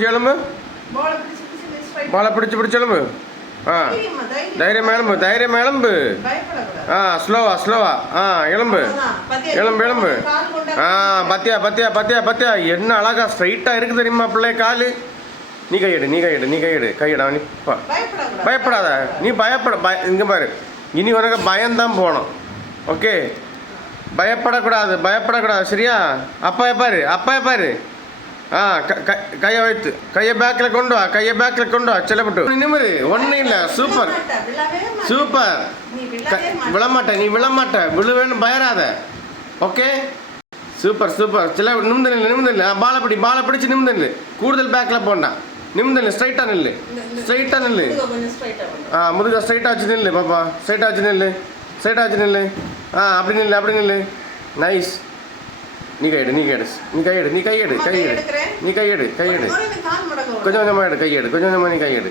பிடிச்சி எலும்பு, பாலை பிடிச்சி எலும்பு. ஆ தைரியமா எலும்பு, தைரியமா எலும்பு. ஆ ஸ்லோவா. ஆ எலும்பு. ஆ பத்தியா என்ன அழகா ஸ்ட்ரைட்டாக இருக்குது தெரியுமா பிள்ளை காலு. நீ கையெடு அவனி பயப்படாத. நீ இங்கே பாரு, இனி உனக்கு பயம்தான் போகணும். ஓகே, பயப்படக்கூடாது சரியா. அப்பா பாரு. ஆ கையை வைத்து கையை பேக்கில் கொண்டு வா செல்லப்பட்டு. நிமிரு, ஒன்றும் இல்லை. சூப்பர் நீ விழமாட்ட விழுவேன்னு பயராத. ஓகே சூப்பர் செல்ல. நிமிந்து நில்லு. பாலை பிடிச்சி நிமிந்து நில்லு. கூடுதல் பேக்கில் போண்டா. நிமிந்து நில்லு. ஸ்ட்ரைட்டாக நில்லு. ஆ முதுக ஸ்ட்ரைட்டாக வச்சு நில்லு பாப்பா. ஸ்ட்ரைட்டாக வச்சு நில்லு. ஆ அப்படி நில்லு. நைஸ். நீ கையெடு. கொஞ்சம் கொஞ்சமாக எடு. கையெடு.